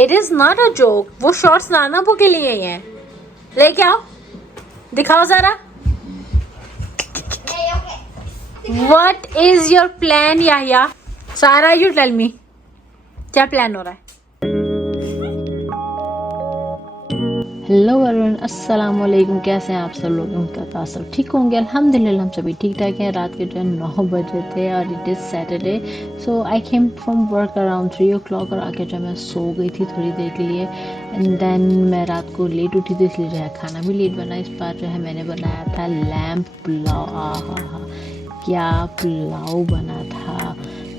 It is not a joke. वो shorts नानापू के लिए ही हैं. लेके आओ, दिखाओ जरा. What is your plan, Yahya? Sara, you tell me. क्या प्लान हो रहा है? हेलो एवरीवन, अस्सलाम वालेकुम. कैसे हैं आप सब लोग? उनका सब ठीक होंगे. अल्हम्दुलिल्लाह हम सभी ठीक ठाक हैं. रात के जो है 9 बजे थे और it is Saturday. So I came from work around 3 o'clock और आके जो मैं सो गई थी थोड़ी देर के लिए. एंड देन मैं रात को लेट उठी थी, इसलिए जो है खाना भी लेट बना. इस बार जो है मैंने बनाया था लैम्प पुलाव. हा क्या पुलाव बना था.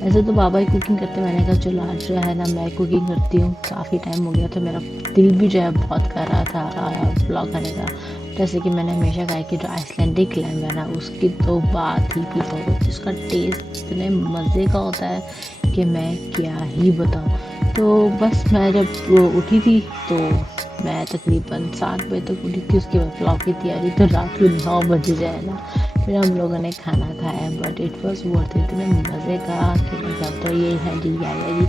ऐसे तो बाबा ही कुकिंग करते. मैंने कहा चलो आज जो है ना मैं कुकिंग करती हूँ. काफ़ी टाइम हो गया तो मेरा दिल भी जो है बहुत कर रहा था पुलाव खाने का. जैसे कि मैंने हमेशा कहा कि जो आइसलैंडिक लैम्प है ना उसकी तो बात ही कुछ और होती है. उसका टेस्ट इतने मज़े का होता है कि मैं क्या ही बताऊँ. तो बस मैं जब उठी थी तो मैं तकरीबन 7 बजे तक उठी थी. उसके बाद पुलाव की तैयारी तो रात को 9 बजे जाए ना फिर हम लोगों ने खाना खाया. But it was worth it. इतने मज़े का कि मतलब तो ये है जी याया जी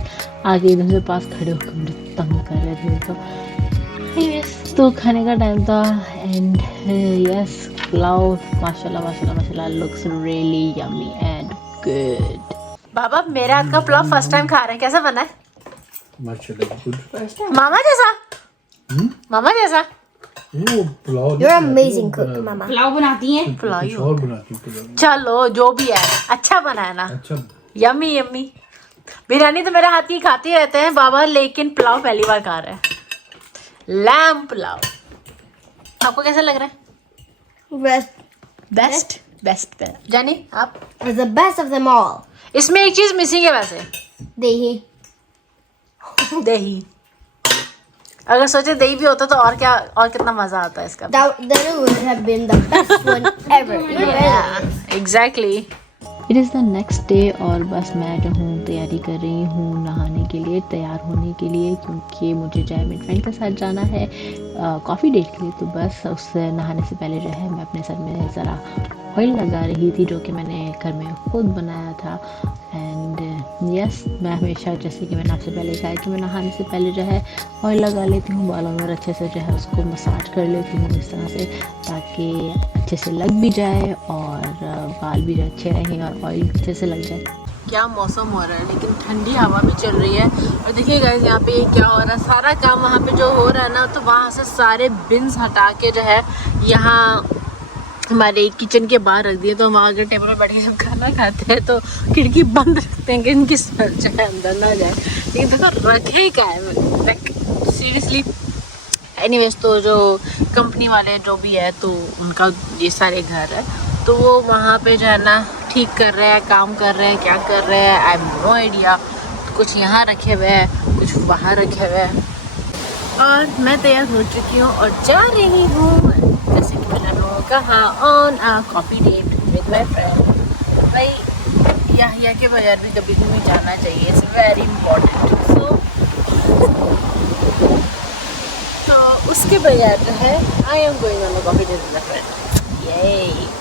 आगे एकदम से पास खड़े होकर मुझे तंग कर रहे थे. तो तो खाने का टाइम था. एंड यस पुलाव माशाल्लाह looks really yummy and good. बाबा मेरे हाथ का पुलाव फर्स्ट टाइम खा रहे हैं. कैसा बना है? माशाल्लाह गुड. मामा जैसा. मामा जैसा. You're an amazing cook, Mama. Pulao बनाती हैं. कुछ और बनाती पुलाव. चलो जो भी है अच्छा बना है ना. अच्छा यम्मी यम्मी. बिरयानी तो मेरे हाथ की खाते रहते हैं बाबा, लेकिन पुलाव पहली बार खा रहे हैं. लैम्प पुलाव. आपको कैसा लग रहा है? बेस्ट. जानी आप? It's the best of them all. इसमें एक चीज मिसिंग है वैसे. Dehi. दही. अगर सोचे दही भी होता तो और क्या और कितना मजा आता है इसका. That would have been the best one ever. Exactly. It is the next day और बस मैं जो हूँ तैयारी कर रही हूँ नहाने के लिए, तैयार होने के लिए, क्योंकि मुझे जो है मेरे फ्रेंड के साथ जाना है कॉफ़ी डेट के लिए. तो बस उससे नहाने से पहले जो है मैं अपने सर में ज़रा ऑयल लगा रही थी जो कि मैंने घर में खुद बनाया था. एंड यस मैं हमेशा जैसे कि मैंने आपसे पहले कहा कि मैं नहाने से पहले जो है ऑयल लगा लेती हूँ बालों में और अच्छे से जो है उसको मसाज कर लेती हूँ इस तरह से, ताकि अच्छे से लग भी जाए और बाल भी अच्छे रहें और ऑयल अच्छे से लग जाए. क्या मौसम हो रहा है, लेकिन ठंडी हवा भी चल रही है. और देखिए गाइस यहाँ पे क्या हो रहा है. सारा काम वहाँ पे जो हो रहा है ना, तो वहाँ से सारे बिन्स हटा के जो है यहाँ हमारे किचन के बाहर रख दिए. तो हम अगर टेबल पर बैठ के जब खाना खाते हैं तो खिड़की बंद रखते हैं कि इनकी स्मेल जो है अंदर ना जाए. लेकिन देखो रखे क्या है सीरियसली. एनीवेज तो जो कंपनी वाले जो भी है तो उनका ये सारे घर है तो वो वहाँ पे जो है ना ठीक कर रहे हैं, काम कर रहे हैं, क्या कर रहे हैं आई हैव नो आइडिया. कुछ यहाँ रखे हुए हैं, कुछ बाहर रखे हुए हैं. और मैं तैयार हो चुकी हूँ और जा रही हूँ जैसे कि मैंने लोगों कहा on a coffee date with my friend. भाई यहया के बगैर भी कभी भी जाना चाहिए. It's very important. तो उसके बगैर जो है I am going on a coffee date with my friend. ये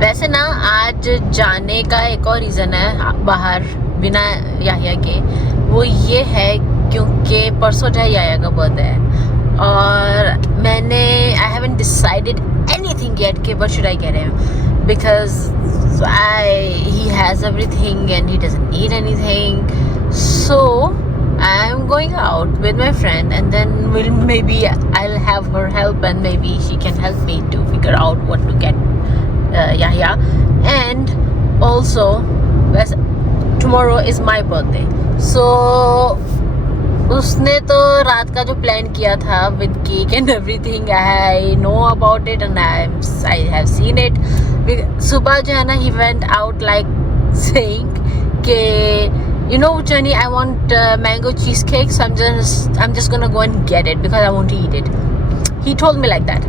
वैसे ना आज जाने का एक और रीज़न है बाहर बिना याह्या के. वो ये है क्योंकि परसों जो है याह्या का बर्थडे है और मैंने I haven't decided anything yet कि what should I get him, because he has everything and he doesn't need anything. So I am going out with my friend and then maybe I'll have her help and maybe she can help me to figure out what to get Yahya. And also tomorrow is my birthday. So उसने तो रात का जो plan किया था with cake and everything, I know about it and I have seen it. सुबह जो है ना he went out like saying कि you know Johnny, I want mango cheesecake, so I'm just gonna go and get it because I want to eat it. He told me like that.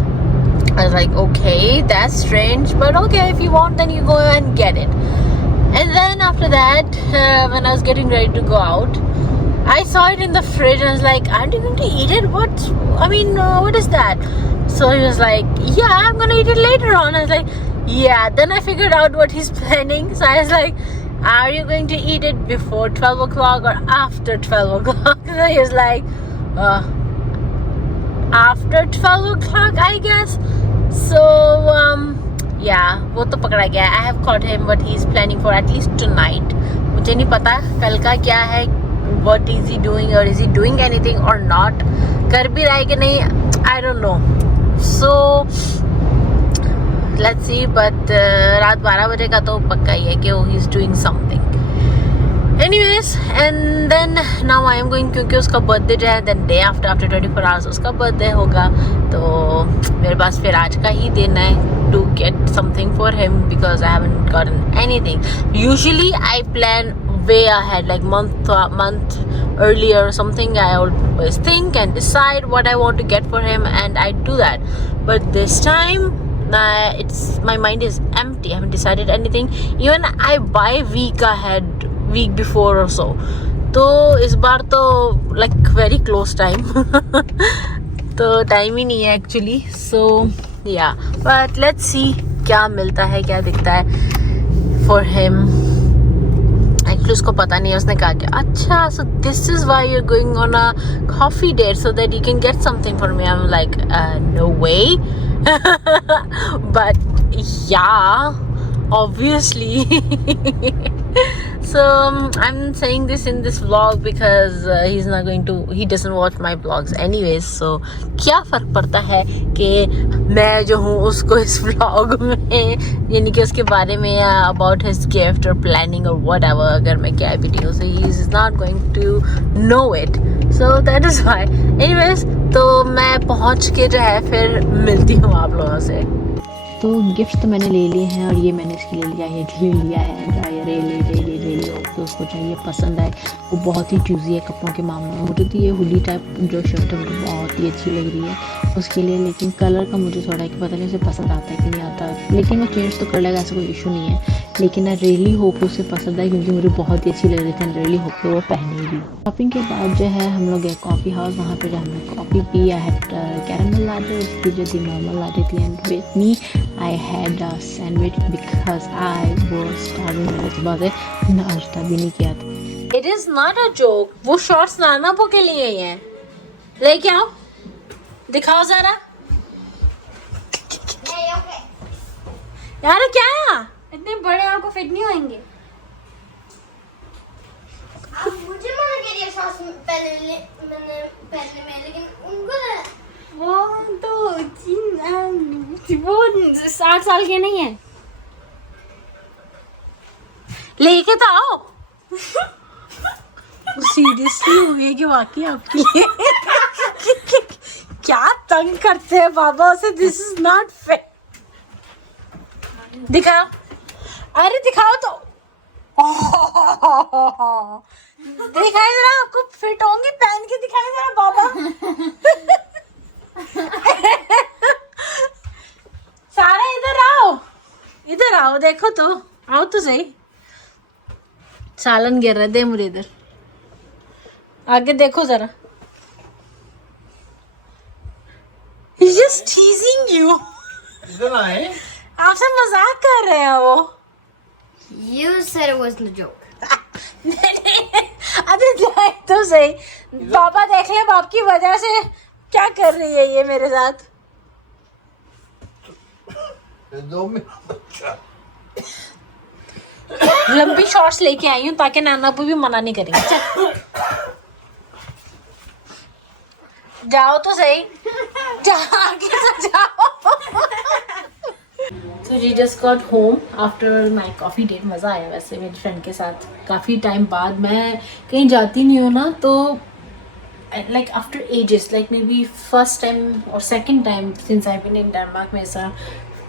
I was like, okay, that's strange, but okay, if you want then you go and get it. And then after that when I was getting ready to go out, I saw it in the fridge and I was like, aren't you going to eat it? What is that? So he was like, yeah, I'm gonna eat it later on. I was like, Yeah, then I figured out what he's planning. So I was like, are you going to eat it before 12 o'clock or after 12 o'clock? So he was like, after 12 o'clock, I guess. So, yeah, वो तो पकड़ा गया. I have caught him, but he's planning for at least tonight. मुझे नहीं पता कल का क्या है. What is he doing, or is he doing anything or not? कर भी रहा है कि नहीं, I don't know. So let's see. But रात 12 बजे का तो पक्का ही है कि he's doing something. Anyways, and then now I am going, क्योंकि उसका बर्थडे जो है, then day after 24 hours उसका बर्थडे होगा. तो मेरे पास फिर आज का ही दिन है to get something for him, because I haven't gotten anything. Usually I plan way ahead, like month earlier or something. I always think and decide what I want to get for him, and I do that. But this time my mind is empty. I haven't decided anything. Even I buy week before or so. तो इस बार तो like very close time. तो time ही नहीं है actually. So yeah, but let's see क्या मिलता है, क्या दिखता है for him. Actually उसको पता नहीं है. उसने कहा कि अच्छा, so this is why you're going on a coffee date, so that you can get something for me. I'm like, no way. But yeah, obviously. So I'm saying this in this vlog because he doesn't watch my vlogs anyways. So क्या फर्क पड़ता है कि मैं जो हूँ उसको इस vlog में, यानी कि उसके बारे में about his gift or planning or whatever, अगर मैं क्या भी नहीं, so he is not going to know it. So that is why. Anyways, तो मैं पहुँच के जो है फिर मिलती हूँ आप लोगों से. तो गिफ्ट तो मैंने ले लिए हैं, और ये मैंने इसके लिए लिया है ड्रायर. ले लो, तो उसको चाहिए पसंद आए. वो बहुत ही चूज़ी है कपड़ों के मामले में. मुझे तो ये हुडी टाइप जो शर्ट है वो बहुत ही अच्छी लग रही है उसके लिए. लेकिन कलर का मुझे थोड़ा है कि पता नहीं उसे पसंद आता है कि नहीं आता, लेकिन वो चेंज तो कर लेगा, ऐसा कोई इशू नहीं है. लेकिन आई रियली होप उसे पसंद आए, क्योंकि मुझे बहुत ही अच्छी लग रही थी. एंड रियली होप कि वो पहनेगी. शॉपिंग के बाद जो है हम लोग गए कॉफ़ी हाउस. वहाँ पर जो हमने coffee P. I had caramel latte, उसकी जो थी नॉर्मल लाटे थी. And with me I had a sandwich because I was starving. मैंने सुबह से नाश्ता भी नहीं किया था. It is not a joke. वो शॉर्ट्स नाना पो के लिए ही हैं. लेके आओ, दिखाओ जरा. यार क्या है? इतने बड़े आपको फिट नहीं होंगे. आप मुझे मना करिए शॉर्ट्स मैंने पहनने में, लेकिन उनको वो तो वो 60 साल के नहीं है. लेके तो आओ. सीरियसली हुई कि वाकई आपके लिए क्या तंग करते हैं बाबा से. This is not fair. दिखाओ, अरे दिखाओ तो. दिखाए जरा, आपको फिट होंगे पहन के. दिखाए जरा बाबा. सारा इधर आओ, देखो तो, आओ तो सही. सालन गिर रहा. दे मुझे इधर, आगे देखो जरा. He's just teasing you. इधर आए. आपसे मजाक कर रहे हैं वो. You said it wasn't a joke. अरे देख तो सही. बाबा देख ले, बाप की वजह से क्या कर रही है ये मेरे साथ. 2 मिनट. लंबी शॉर्ट्स लेके आई हूँ ताकि नाना भी मना नहीं करेंगे. चल जाओ तो सही. आगे तो जाओ. So we just got home after my coffee date. मज़ा आया वैसे मेरी फ्रेंड के साथ. काफ़ी टाइम बाद, मैं कहीं जाती नहीं हूँ ना, तो like after ages, like maybe first time or second time since I've been in Denmark, मैं ऐसा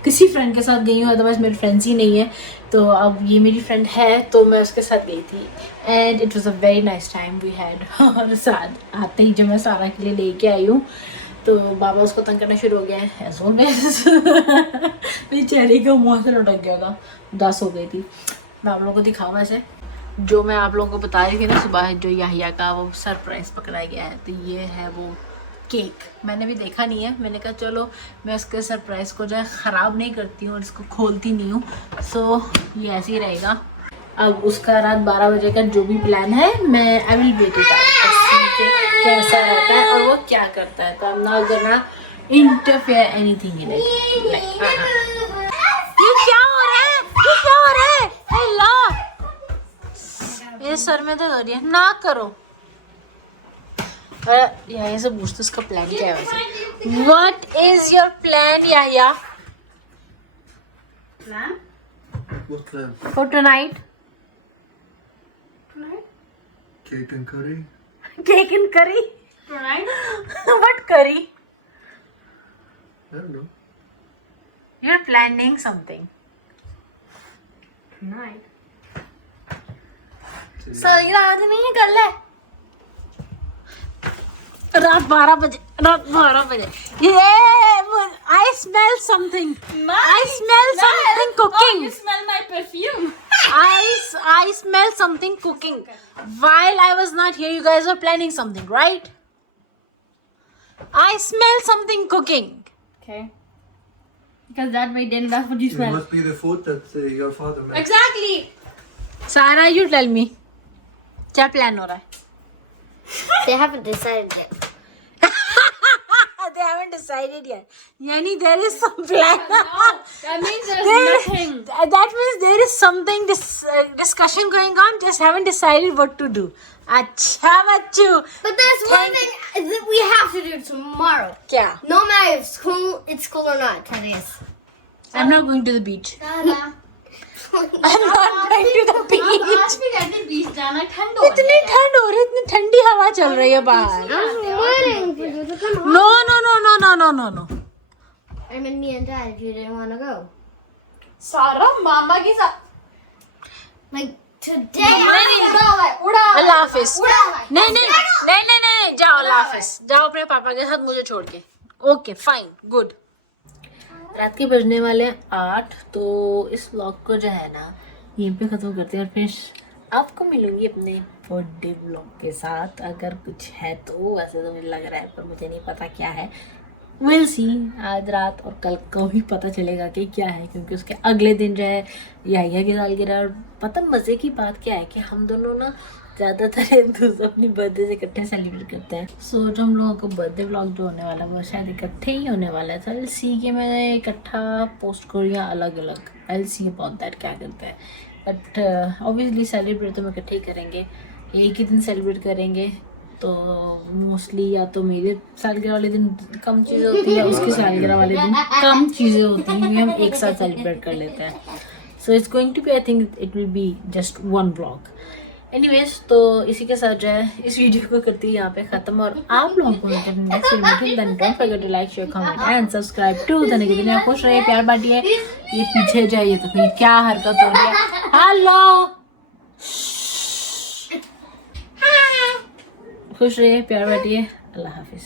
किसी फ्रेंड के साथ गई हूँ. अदरवाइज मेरी फ्रेंड्स ही नहीं है. तो अब ये मेरी फ्रेंड है, तो मैं उसके साथ गई थी. And it was a very nice time we had. और साथ आते ही जब मैं सारा के लिए लेके आई हूँ, तो बाबा उसको तंग करना शुरू हो गया है एज ऑलवेज. मेरी चेहरे का मुँह से लटक गया था. 10 हो गई थी. मैं आप लोगों को दिखाऊँ वैसे, जो मैं आप लोगों को बता रही थी ना सुबह, जो यहया का वो सरप्राइज़ पकड़ा गया है. तो ये है वो केक। मैंने भी देखा नहीं है, मैंने कहा चलो मैं उसके सरप्राइज को जो है ख़राब नहीं करती हूँ और इसको खोलती नहीं हूँ। सो ये ऐसे ही रहेगा। अब उसका रात 12 बजे का जो भी प्लान है मैं I will wait it out, कैसा रहता है और वो क्या करता है। तो I am not gonna interfere anything in it. ये क्या हो रहा है, ये क्या हो रहा है? अल्लाह, मेरे सर में दर्द हो रही है, ना करो। यही से पूछते उसका प्लान क्या है वैसे। What is your plan, yahya? Plan? What plan? For tonight? Cake and curry? Cake and curry? Tonight? What curry? I don't know. You're planning something. Tonight? सारी रात नहीं है, कल है। रात 12 बजे, रात 12 बजे। ये I smell something. I smell something cooking. Oh, you smell my perfume. I smell something cooking. While I was not here, you guys were planning something, right? I smell something cooking. Okay. Because that way then that's what you It smell. must be the food that your father made. Exactly. Sara, you tell me. क्या plan हो रहा है? They haven't decided yet. They haven't decided yet. Yani there is some plan. That means there's nothing. That means there is something discussion going on. Just haven't decided what to do. अच्छा बच्चू. But there's one thing that we have to do tomorrow. क्या? No matter if it's school or not. That is. I'm not going to the beach. I'm not going to the beach. आज भी कहते बीच जाना ठंड हो रही इतनी ठंड हो रही है, इतनी ठंडी हवा चल रही है बाहर. I'm waiting for you to come home. No. I mean, me and Dad, if you didn't want to go. सारा मामा के साथ Like, today, उड़ा अल्लाह हाफिज. नहीं, जाओ अल्लाह हाफिज. जाओ अपने पापा के साथ मुझे छोड़ के. Okay fine good. रात के बजने वाले 8. तो इस व्लॉग को जो है ना यहीं पे ख़त्म करते हैं और फिर आपको मिलूंगी अपने बर्थडे व्लॉग के साथ. अगर कुछ है तो, वैसे तो मुझे लग रहा है पर मुझे नहीं पता क्या है. Will see. आज रात और कल को ही पता चलेगा कि क्या है, क्योंकि उसके अगले दिन जो है यहया की सालगिरह. और पता मज़े की बात क्या है कि हम दोनों ना ज़्यादातर एक दूसरे अपनी बर्थडे से इकट्ठे सेलिब्रेट करते हैं. सो जो हम लोगों को बर्थडे व्लॉग जो होने वाला है वो शायद इकट्ठे ही होने वाला है. तो सी कि मैं इकट्ठा पोस्ट करूँ या अलग अलग. आई सी अबाउट दैट क्या करते हैं. बट ऑब्वियसली सेलिब्रेट तो हम इकट्ठे ही करेंगे. एक ही दिन सेलिब्रेट करेंगे तो मोस्टली या तो मेरे सालगिरह वाले दिन कम चीज़ें होती है, उसकी सालगिरह वाले दिन कम चीज़ें होती हैं, क्योंकि हम एक साथ सेलिब्रेट कर लेते हैं. So it's going to be, I think it will be just one blog. Anyways, तो इसी के साथ जो है इस वीडियो को करती है यहाँ पे ख़त्म. और आप लोगों को next video then don't forget to like, share, comment and subscribe to Dhanak की दुनिया. खुश रहिए, प्यार बांटिए. ये पीछे जाइए तो फिर क्या हरकत हो रही है. हेलो, खुश रहिए, प्यार बांटिए. अल्लाह हाफिज.